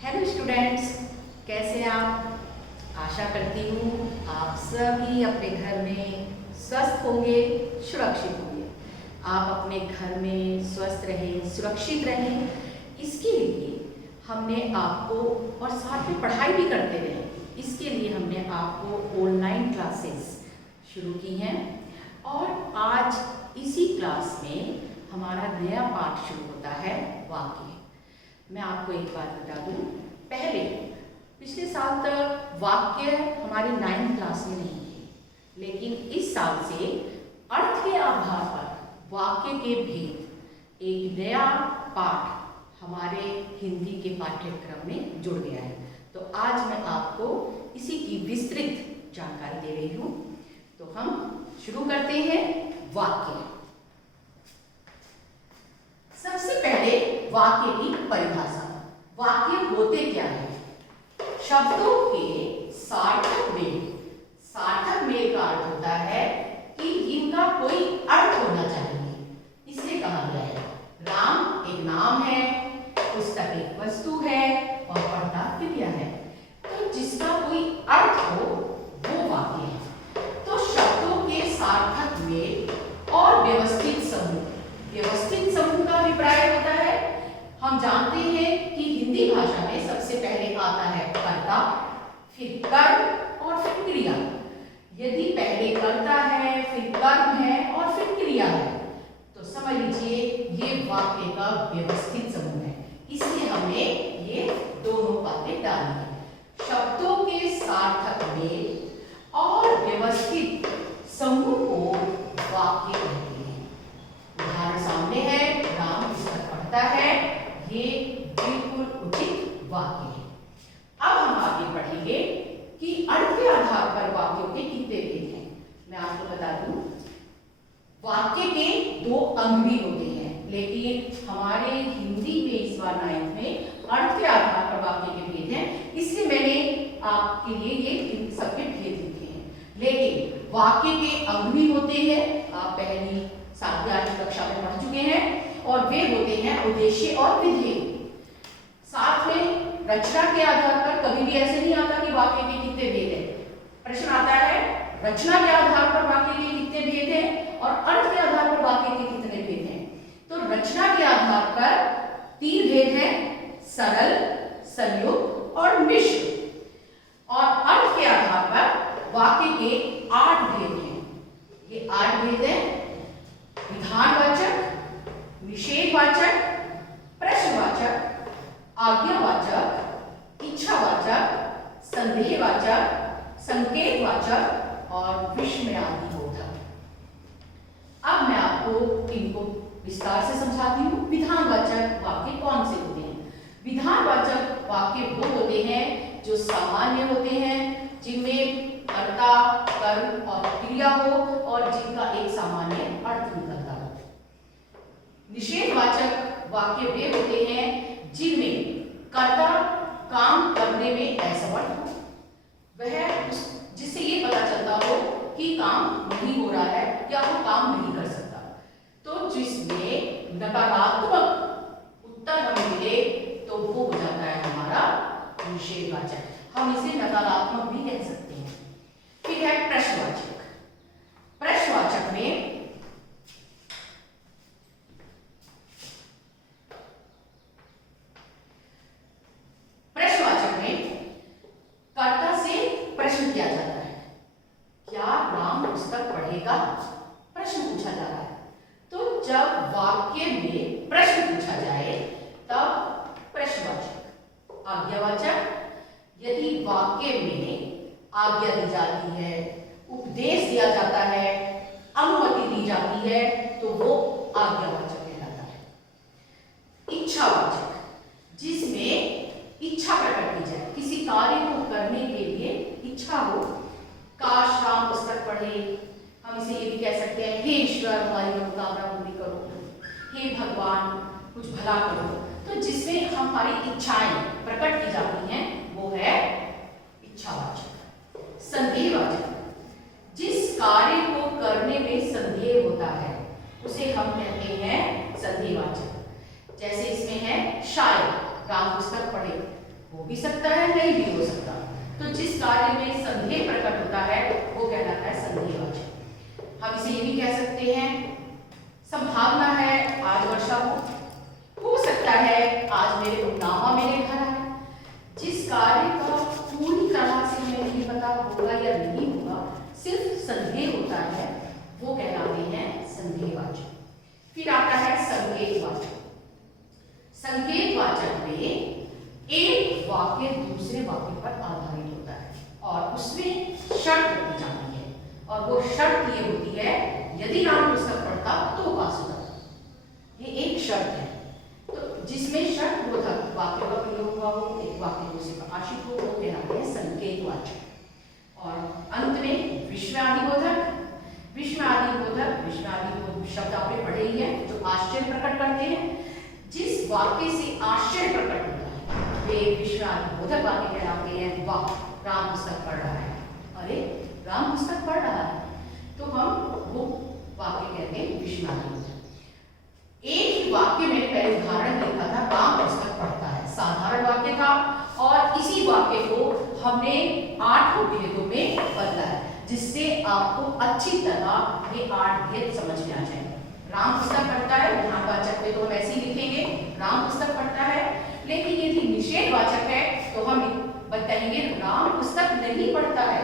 Hello students, कैसे हैं आप? आशा करती हूँ आप सभी अपने घर में स्वस्थ होंगे, सुरक्षित होंगे। आप अपने घर में स्वस्थ रहें, सुरक्षित रहें, इसके लिए हमने आपको और साथ में पढ़ाई भी करते रहें, इसके लिए हमने आपको ऑनलाइन क्लासेस शुरू की हैं। और आज इसी क्लास में हमारा नया पाठ शुरू होता है, वाक्य। मैं आपको एक बात बता दूं, पहले पिछले साल तक वाक्य हमारे 9th क्लास में नहीं थे, लेकिन इस साल से अर्थ के आधार पर वाक्य के भेद एक नया पाठ हमारे हिंदी के पाठ्यक्रम में जुड़ गया है। तो आज मैं आपको इसी की विस्तृत जानकारी दे रही हूँ। तो हम शुरू करते हैं वाक्य। सबसे पहले वाक्य की परिभाषा। वाक्य होते क्या है? शब्दों के सार्थक मेल। सार्थक मेल का अर्थ होता है कि इनका कोई अर्थ होना चाहिए, इसलिए कहा गया है। राम एक नाम है, पुस्तक एक वस्तु है और पढ़ना क्रिया है। तो जिसका कोई अर्थ हो वो वाक्य है। तो शब्दों के सार्थक मेल और व्यवस्थित समूह। व्यवस्थित समूह का अभिप्राय होता है, हम जानते हैं कि हिंदी भाषा में सबसे पहले आता है कर्ता, फिर कर्म और फिर क्रिया। यदि पहले कर्ता है, फिर कर्म है और फिर क्रिया है, तो समझ लीजिए ये वाक्य का व्यवस्थित समूह है। इसलिए हमने ये दोनों बातें डाली है। शब्दों के सार्थक मेल और व्यवस्थित समूह को वाक्य कहते हैं। उदाहरण सामने है, राम पुस्तक पढ़ता है, ये बिल्कुल उचित वाक्य है। अब हम आगे पढ़ेंगे कि अर्थ के आधार पर वाक्यों के कितने भेद हैं। मैं आपको बता दूं, वाक्य के 2 अंग भी होते हैं, लेकिन हमारे हिंदी में इस बार 9th में अर्थ के आधार पर वाक्य के भेद हैं, इसलिए मैंने आपके लिए ये इन सबके भेद लिखे हैं। लेकिन वाक्य के अंग भी होते हैं, आप पहली 7वीं 8वीं कक्षा में पढ़ चुके हैं, और वे होते हैं उद्देश्य और विधेय। साथ में रचना के आधार पर कभी भी ऐसे नहीं आता कि वाक्य के कितने भेद हैं। प्रश्न आता है रचना के आधार पर वाक्य के कितने भेद हैं और अर्थ के आधार पर वाक्य के कितने भेद हैं। तो रचना के आधार पर 3 भेद हैं, सरल, संयुक्त और मिश्र। और अर्थ के आधार पर वाक्य के 8 भेद हैं। ये 8 भेद हैं: विधानवाचक, निषेधवाचक, प्रश्नवाचक, आज्ञावाचक, इच्छावाचक, संदेहवाचक, संकेतवाचक और विस्मयादिबोधक। अब मैं आपको इनको विस्तार से समझाती हूँ। विधानवाचक वाक्य कौन से होते हैं? विधानवाचक वाक्य वो होते हैं जो सामान्य होते हैं, जिनमें कर्ता, कर्म और क्रिया हो और जिनका एक सामान्य अर्थ निकलता हो। निषेधवाचक वाक्य वे होते हैं जिनमें कर्ता काम करने में असमर्थ हो, वह जिससे ये पता चलता हो कि काम नहीं हो रहा है या वो काम नहीं कर सकता। तो जिसमें नकारात्मक उत्तर हमें मिले तो वो हो जाता है हमारा निषेधवाचक। हम इसे नकारात्मक भी कह सकते हैं। फिर है प्रश्नवाचक। प्रश्नवाचक में कर्ता से प्रश्न किया जाता है, क्या राम पुस्तक पढ़ेगा? प्रश्न पूछा जा रहा है। तो जब वाक्य में प्रश्न पूछा जाए तब प्रश्नवाचक। आज्ञावाचक, यदि वाक्य में आज्ञा दी जाती है, उपदेश दिया जाता है, अनुमति दी जाती है, तो वो आज्ञावाचक कहलाता है। इच्छावाचक, जिसमें इच्छा प्रकट की जाए, किसी कार्य को करने के लिए इच्छा हो, काश राम पुस्तक पढ़े। हम इसे ये भी कह सकते हैं, हे ईश्वर हमारी मनोकामना पूरी करो, हे भगवान कुछ भला करो। तो जिसमें हमारी इच्छाएं प्रकट की जाती हैं वो है इच्छावाचक। संदेहवाचक, जिस कार्य को करने में संदेह होता है उसे हम कहते हैं संदेहवाचक। जैसे इसमें है शायद राम पुस्तक पढ़े, भी सकता है, नहीं भी हो सकता। तो जिस कार्य में संदेह प्रकट होता है वो कहलाता है संदेहवाचक। हम इसे ये भी कह सकते हैं संभावना है आज वर्षा हो सकता है आज मेरे मामा मेरे घर आए। जिस कार्य का पूरी तरह से हमें नहीं पता होगा या नहीं होगा, सिर्फ संदेह होता है, वो कहलाते हैं संदेहवाचक। फिर आता है संकेतवाचक। संकेतवाचक में एक वाक्य दूसरे वाक्य पर आधारित होता है और उसमें शर्त रखी जाती है, और वो शर्त ये होती है यदि राम पुस्तक पढ़ता तो पास होता। ये एक शर्त है, तो जिसमें शर्त बोधक वाक्य का प्रयोग हुआ हो, एक वाक्य दूसरे पर आश्रित हो, वो कहलाते हैं संकेतवाचक। और अंत में विश्वादिबोधक। विश्वादिबोधक शब्द आपने पढ़े ही है, जो आश्चर्य प्रकट करते हैं। जिस वाक्य से आश्चर्य प्रकट होता है वे विश्वादिबोधक वाक्य कहलाते हैं। वाह, राम पुस्तक पढ़ रहा है, अरे राम पुस्तक पढ़ रहा है, तो हम वो वाक्य कहते हैं विश्वादिबोधक। एक ही वाक्य मैंने पहले उदाहरण देखा था, राम पुस्तक पढ़ता है, साधारण वाक्य था, और इसी वाक्य को हमने 8 भेदों में बदला है, जिससे आपको अच्छी तरह ये 8 भेद समझ में आ जाए। राम पुस्तक पढ़ता है, ध्यानवाचक में तो हम ऐसे ही लिखेंगे राम पुस्तक पढ़ता है, लेकिन यदि निषेधवाचक है तो हम बताएंगे राम पुस्तक नहीं पढ़ता है,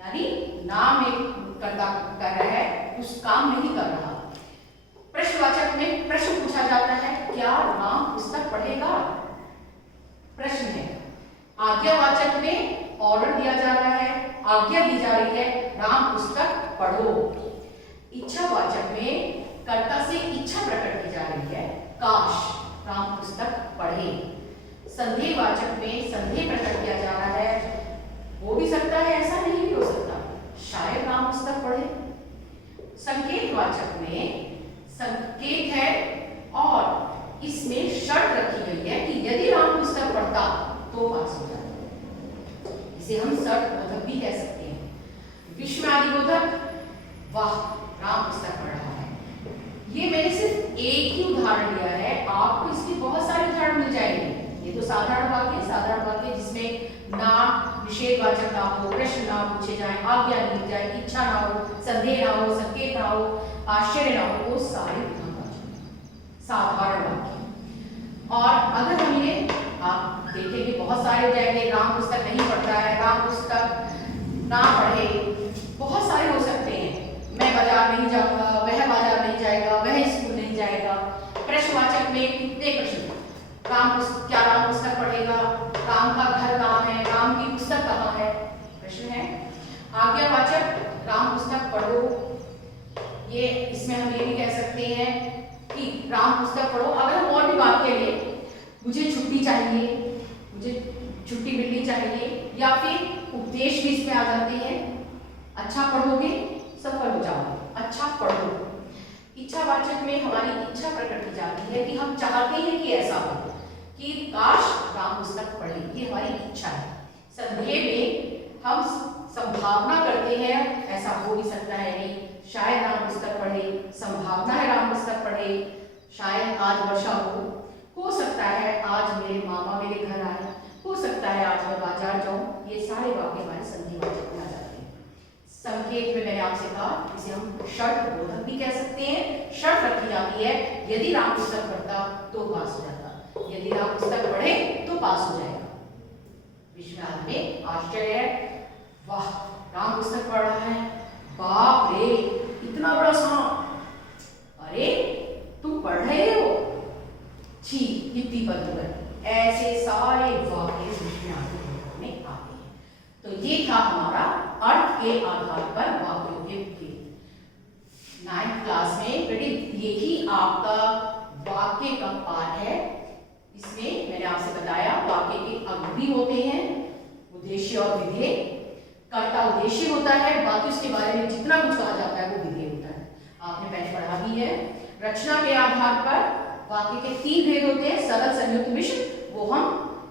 यानी नाम एक करता कर रहा है, उस काम नहीं कर रहा। प्रश्नवाचक में प्रश्न पूछा जाता है, क्या राम पुस्तक पढ़ेगा, प्रश्न है। आज्ञावाचक में ऑर्डर दिया जा रहा है, आज्ञा दी जा रही है, राम पुस्तक पढ़ो। इच्छावाचक में कर्ता से इच्छा प्रकट की जा रही है, काश राम पुस्तक पढ़े। संदेहवाचक में संदेह प्रकट किया जा रहा है, हो भी सकता है, ऐसा नहीं भी हो सकता, शायद राम पुस्तक पढ़े। संकेतवाचक में संकेत है और इसमें शर्त रखी गई है कि यदि राम पुस्तक पढ़ता तो पास हो जाता, इसे हम शर्त बोधक भी कह सकते हैं। विश्वादिबोधक, वाह राम पुस्तक पढ़ रहा है। ये मैंने सिर्फ एक ही उदाहरण दिया है, आपको इसके बहुत सारे उदाहरण मिल जाएंगे। ये तो साधारण वाक्य जिसमें ना निषेधवाचक ना हो, प्रश्न ना पूछे जाए, आज्ञा दी जाए, इच्छा ना हो, संदेह ना हो, संकेत ना हो, आश्चर्य ना हो, वो सारे साधारण वाक्य। और अगर हम ये आप देखेंगे बहुत सारे जाएंगे, राम पुस्तक नहीं पढ़ता है, राम पुस्तक ना पढ़े, बहुत सारे हो सकते हैं। मैं बाजार नहीं जाऊंगा, वह बाजार नहीं जाएगा, वह स्कूल नहीं जाएगा। प्रश्नवाचक में कितने प्रश्न, क्या राम पुस्तक पढ़ेगा, राम का घर कहाँ है, राम की पुस्तक कहाँ है, प्रश्न है। आज्ञावाचक, राम पुस्तक पढ़ो, ये इसमें हम ये भी कह सकते हैं कि राम पुस्तक पढ़ो। अगर हम और भी वाक्य लें, मुझे छुट्टी चाहिए, मुझे छुट्टी मिलनी चाहिए, या फिर उपदेश भी इसमें आ जाते हैं, अच्छा पढ़ोगे सफल हो जाओगे, अच्छा पढ़ो। इच्छावाचक में हमारी इच्छा प्रकट की जाती है कि हम चाहते हैं कि ऐसा हो, कि काश राम पुस्तक पढ़े, ये हमारी इच्छा है। संदेह में हम संभावना करते हैं, ऐसा हो भी सकता है नहीं, शायद राम पुस्तक पढ़े, संभावना है राम पुस्तक पढ़े, शायद आज वर्षा हो सकता है आज मेरे मामा मेरे घर आए, हो सकता है आज मैं बाजार जाऊं। ये सारे वाक्य हमारे संदेहवाचक में आ जाते हैं। संकेत में मैंने आपसे कहा, इसे हम शर्त बोधक भी कह सकते हैं। शर्त रखी जाती है, यदि राम पुस्तक पढ़ता तो पास हो जाता, यदि राम पुस्तक पढ़े तो पास हो जाएगा। विश्वास में आश्चर्य है, वाह राम पुस्तक पढ़ रहा है, बाप रे इतना बड़ा सांप, अरे तुम पढ़ रहे हो, छी कितनी बदबू। ऐसे सारे वाक्य में आते हैं। तो ये था हमारा अर्थ के आधार पर वाक्यों के भेद। 9th क्लास में बेटे यही आपका वाक्य का पाठ है। इसमें मैंने आपसे बताया वाक्य के अंग भी होते हैं, उद्देश्य और विधेय। कर्ता उद्देश्य होता है, बाकी उसके बारे में जितना कुछ कहा जाता है वो विधेय होता है, आपने पहले पढ़ा भी है। रचना के आधार पर वाक्य के 3 भेद होते हैं, सरल, संयुक्त, मिश्र, वो हम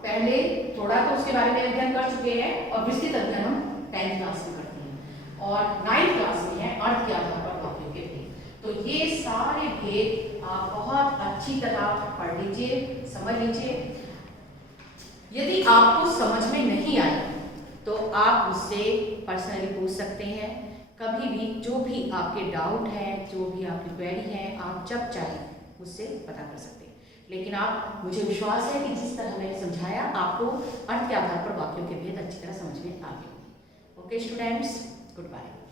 पहले थोड़ा तो उसके बारे में अध्ययन कर चुके हैं, और विस्तृत अध्ययन हम 10th क्लास में करते हैं, और 9th क्लास में है अर्थ के आधार पर वाक्यों के भेद। तो ये सारे भेद आप बहुत अच्छी तरह पढ़ लीजिए, समझ लीजिए। यदि आपको समझ में नहीं आए तो आप मुझसे पर्सनली पूछ सकते हैं। कभी भी जो भी आपके डाउट है, जो भी आपकी क्वेरी है, आप जब चाहे मुझसे पता कर सकते हैं। लेकिन आप, मुझे विश्वास है कि जिस तरह मैंने समझाया आपको अर्थ के आधार पर वाक्यों के भेद अच्छी तरह समझ में आ गए। Okay students, good bye.